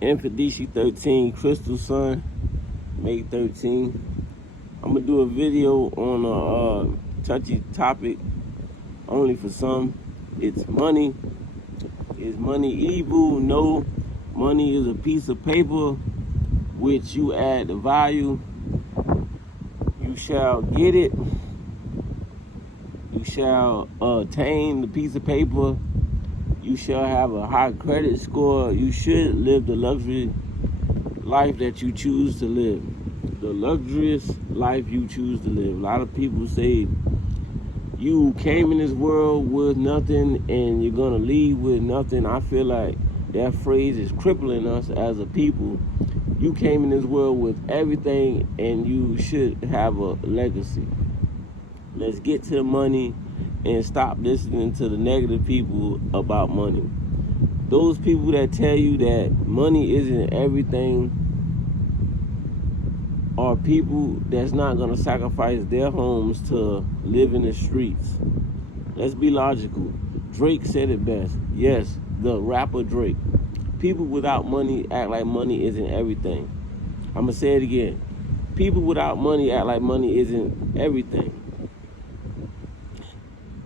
Mfundishi13CrystalSun May 13. I'm gonna do a video on a touchy topic only for some. It's money. Is money evil? No. Money is a piece of paper which you add the value. You shall get it. You shall attain the piece of paper. You shall have a high credit score. You should live the luxury life that you choose to live. The luxurious life you choose to live. A lot of people say you came in this world with nothing and you're gonna leave with nothing. I feel like that phrase is crippling us as a people. You came in this world with everything and you should have a legacy. Let's get to the money and stop listening to the negative people about money. Those people that tell you that money isn't everything are people that's not going to sacrifice their homes to live in the streets. Let's be logical. Drake said it best. Yes, the rapper Drake. People without money act like money isn't everything. I'm going to say it again. People without money act like money isn't everything.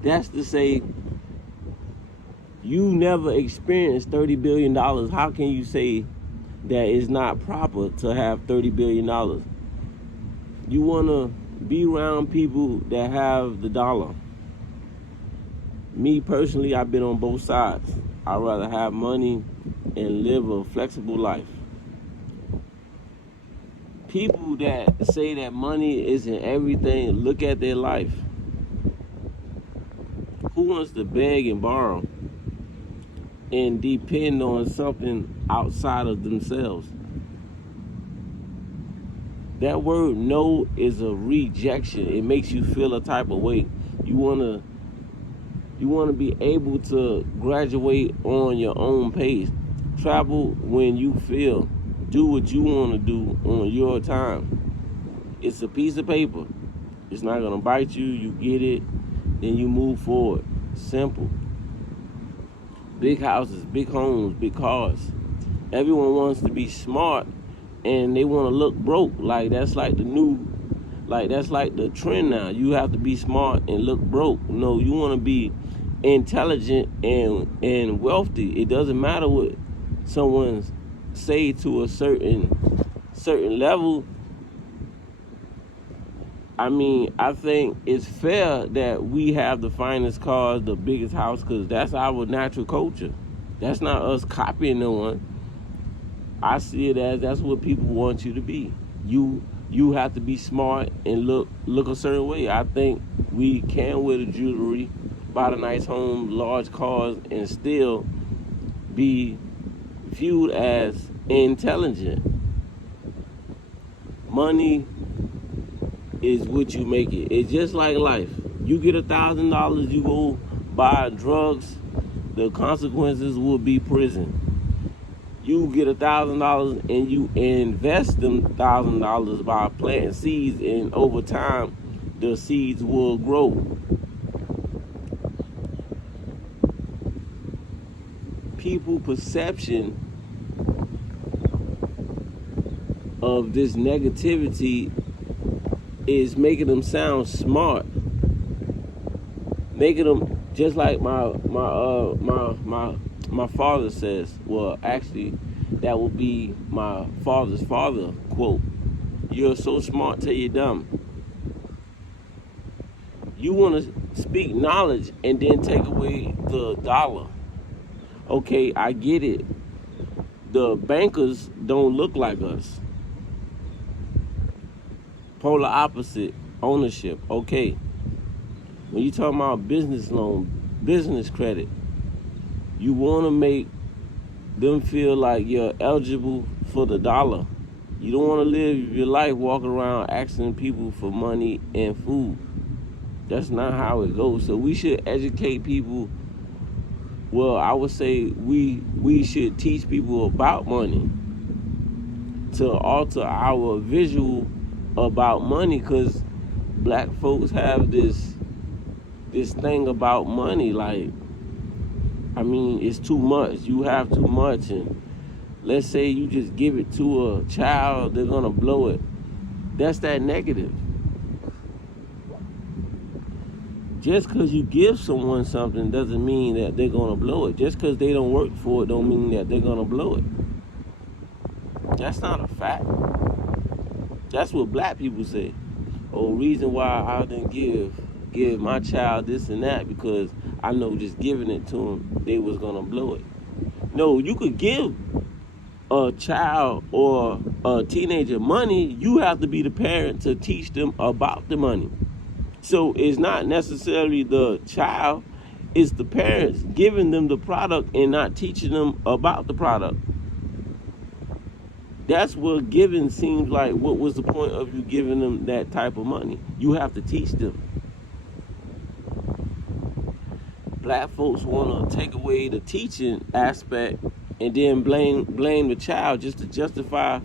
That's to say, you never experienced $30 billion. How can you say that it's not proper to have $30 billion? You want to be around people that have the dollar. Me personally, I've been on both sides. I'd rather have money and live a flexible life. People that say that money isn't everything, look at their life. Who wants to beg and borrow and depend on something outside of themselves? That word no is a rejection. It makes you feel a type of way. You wanna be able to graduate on your own pace. Travel when you feel. Do what you want to do on your time. It's a piece of paper. It's not gonna bite you. You get it, then you move forward. Simple. Big houses, big homes, big cars. Everyone wants to be smart and they want to look broke. That's like the trend now. You have to be smart and look broke. No, you want to be intelligent and wealthy. It doesn't matter what someone say to a certain level. I mean, I think it's fair that we have the finest cars, the biggest house, because that's our natural culture. That's not us copying no one. I see it as that's what people want you to be. You have to be smart and look a certain way. I think we can wear the jewelry, buy the nice homes, large cars, and still be viewed as intelligent. Money is what you make it. It's just like life. You get $1,000, you go buy drugs, the consequences will be prison. You get $1,000 and you invest them $1,000 by planting seeds, and over time, the seeds will grow. People's perception of this negativity is making them sound smart, making them just like my father says. Well, actually, that would be my father's father quote. You're so smart till you're dumb. You want to speak knowledge and then take away the dollar. Okay, I get it. The bankers don't look like us. Polar opposite ownership. Okay. When you talk about business loan, business credit, you want to make them feel like you're eligible for the dollar. You don't want to live your life walking around asking people for money and food. That's not how it goes. So we should educate people. Well, I would say we should teach people about money to alter our visual about money, because black folks have this thing about money. Like, I mean, it's too much. You have too much, and let's say you just give it to a child, they're gonna blow it. That's that negative. Just because you give someone something doesn't mean that they're gonna blow it. Just because they don't work for it don't mean that they're gonna blow it. That's not a fact. That's what black people say. Oh, reason why I didn't give my child this and that, because I know just giving it to them, they was gonna blow it. No, you could give a child or a teenager money. You have to be the parent to teach them about the money. So it's not necessarily the child, it's the parents giving them the product and not teaching them about the product. That's what giving seems like. What was the point of you giving them that type of money? You have to teach them. Black folks want to take away the teaching aspect and then blame the child just to justify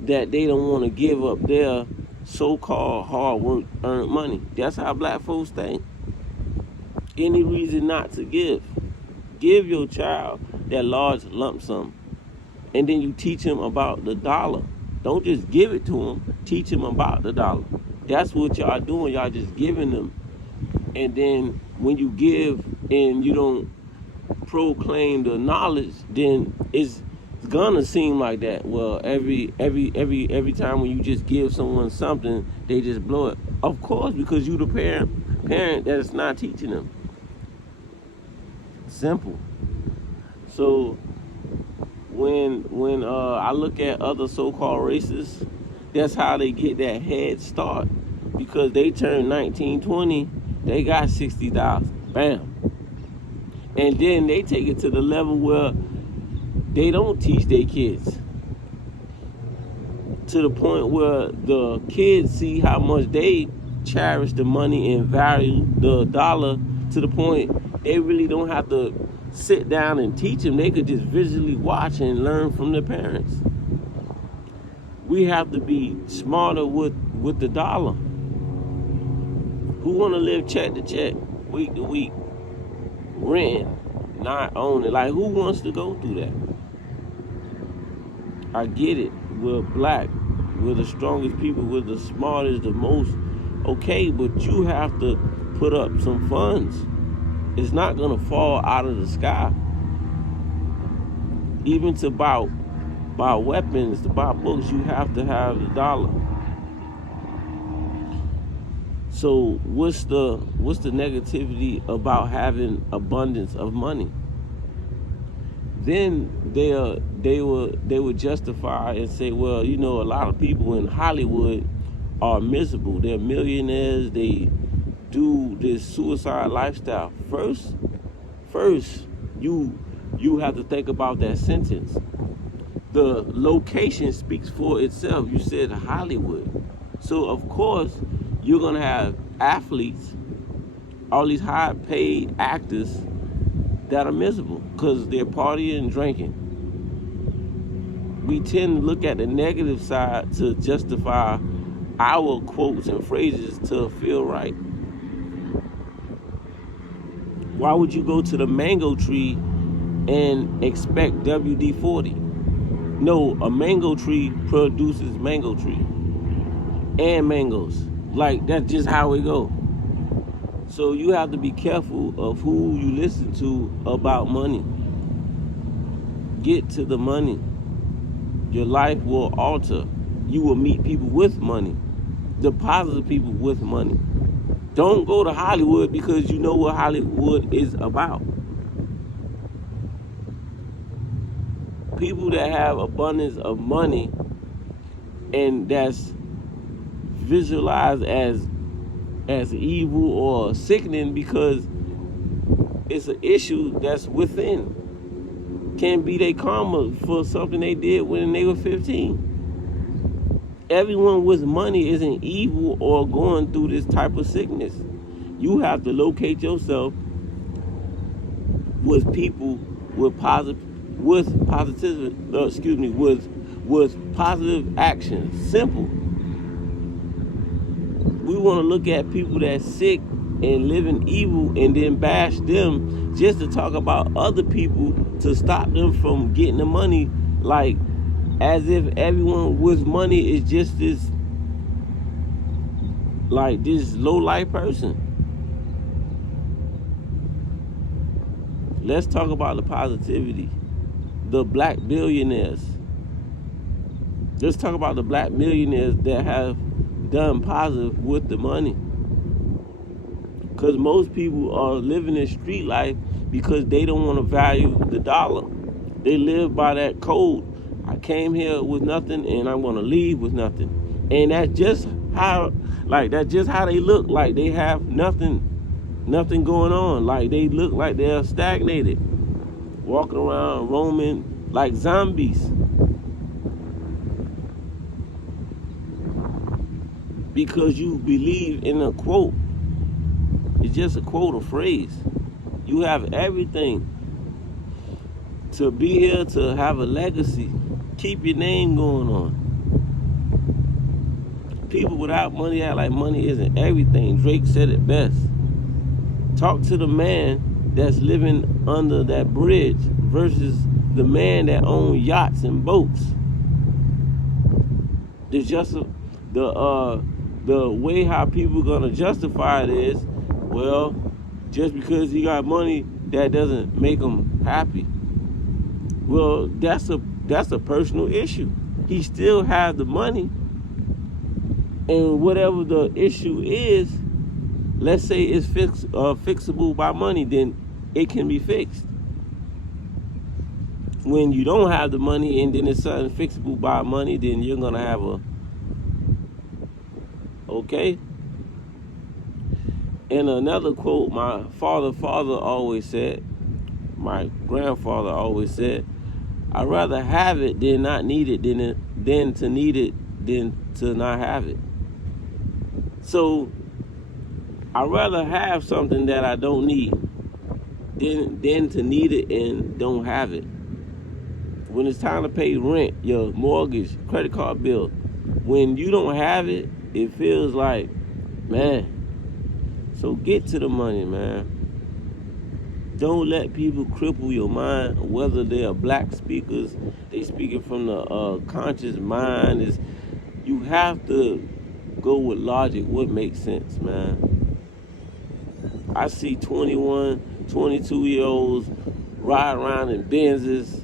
that they don't want to give up their so-called hard work earned money. That's how black folks think. Any reason not to give. Give your child that large lump sum, and then you teach him about the dollar. Don't just give it to him. Teach him about the dollar. That's what y'all doing. Y'all just giving them. And then when you give and you don't proclaim the knowledge, then it's gonna seem like that. Well, every time when you just give someone something, they just blow it. Of course, because you the parent that's not teaching them. Simple. So when I look at other so-called races, that's how they get that head start, because they turn 19, 20, they got 60,000, bam, and then they take it to the level where they don't teach their kids, to the point where the kids see how much they cherish the money and value the dollar, to the point they really don't have to sit down and teach them. They could just visually watch and learn from their parents. We have to be smarter with the dollar. Who want to live check to check, week to week, rent, not own it? Like, who wants to go through that? I get it. We're black. We're the strongest people. We're the smartest, the most. Okay, but you have to put up some funds. It's not going to fall out of the sky. Even to buy weapons, to buy books, you have to have the dollar. So what's the negativity about having abundance of money? Then they would justify and say, well, you know, a lot of people in Hollywood are miserable. They're millionaires. They do this suicide lifestyle. First, you have to think about that sentence. The location speaks for itself. You said Hollywood. So of course you're gonna have athletes, all these high-paid actors that are miserable because they're partying and drinking. We tend to look at the negative side to justify our quotes and phrases to feel right. Why would you go to the mango tree and expect WD-40? No, a mango tree produces mango tree and mangoes. Like, that's just how it go. So you have to be careful of who you listen to about money. Get to the money. Your life will alter. You will meet people with money, the positive people with money. Don't go to Hollywood because you know what Hollywood is about. People that have abundance of money and that's visualized as evil or sickening because it's an issue that's within, can be their karma for something they did when they were 15. Everyone with money isn't evil or going through this type of sickness. You have to locate yourself with people with positive actions. Simple. We want to look at people that's sick and living evil and then bash them just to talk about other people to stop them from getting the money Like, as if everyone with money is just this, like, this low-life person. Let's talk about the positivity. The black billionaires. Let's talk about the black millionaires that have done positive with the money. Because most people are living in street life because they don't want to value the dollar. They live by that code. I came here with nothing and I'm going to leave with nothing. And that's just how they look. Like they have nothing going on. Like they look like they're stagnated, walking around, roaming like zombies. Because you believe in a quote. It's just a quote, a phrase. You have everything to be here, to have a legacy. Keep your name going on. People without money act like money isn't everything. Drake said it best. Talk to the man that's living under that bridge versus the man that owns yachts and boats. The way how people gonna justify it is, well, just because he got money, that doesn't make him happy. Well, that's a personal issue. He still has the money, and whatever the issue is, let's say it's fixable by money, then it can be fixed. When you don't have the money and then it's something fixable by money, then you're gonna have okay? And another quote my father always said, my grandfather always said, I'd rather have it than not need it than to need it than to not have it. So I'd rather have something that I don't need than to need it and don't have it. When it's time to pay rent, your mortgage, credit card bill, when you don't have it, it feels like, man. So get to the money, man. Don't let people cripple your mind, whether they are black speakers, they speaking from the conscious mind. You have to go with logic, what makes sense, man. I see 21, 22-year-olds ride around in Benzes,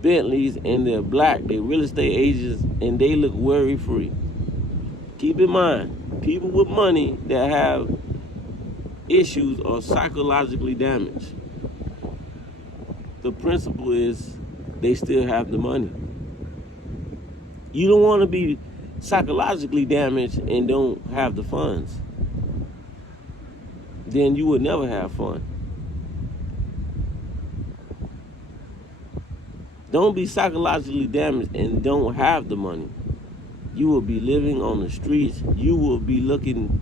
Bentleys, and they're black, they're real estate agents, and they look worry-free. Keep in mind, people with money that have issues are psychologically damaged. The principle is they still have the money. You don't want to be psychologically damaged and don't have the funds. Then you would never have fun. Don't be psychologically damaged and don't have the money. You will be living on the streets. You will be looking,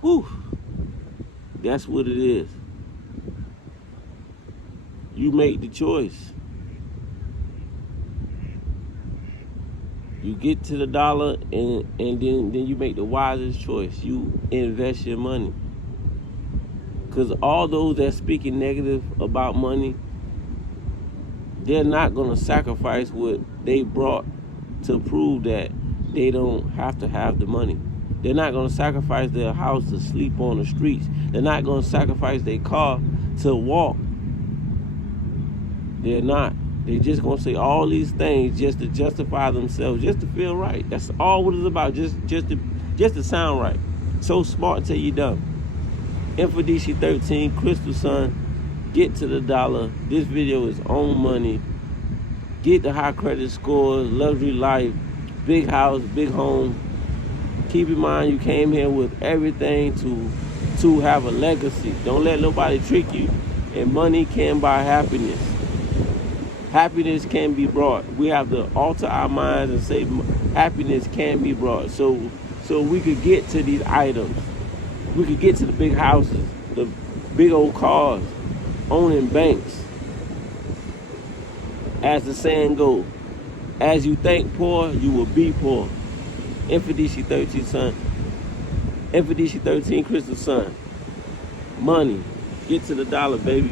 whew. That's what it is. You make the choice. You get to the dollar and then you make the wisest choice. You invest your money. Because all those that speaking negative about money, they're not going to sacrifice what they brought to prove that they don't have to have the money. They're not going to sacrifice their house to sleep on the streets. They're not going to sacrifice their car to walk. They're not. They're just going to say all these things just to justify themselves, just to feel right. That's all what it's about, just to sound right. So smart till you dumb. Mfundishi13, CrystalSun, get to the dollar. This video is on money. Get the high credit scores, luxury life, big house, big home. Keep in mind you came here with everything to have a legacy. Don't let nobody trick you. And money can buy happiness. Happiness can be brought. We have to alter our minds and say happiness can be brought. So we could get to these items. We could get to the big houses, the big old cars, owning banks. As the saying goes, as you think poor, you will be poor. Mfundishi13 Mfundishi13 CrystalSun Money. Get to the dollar, baby.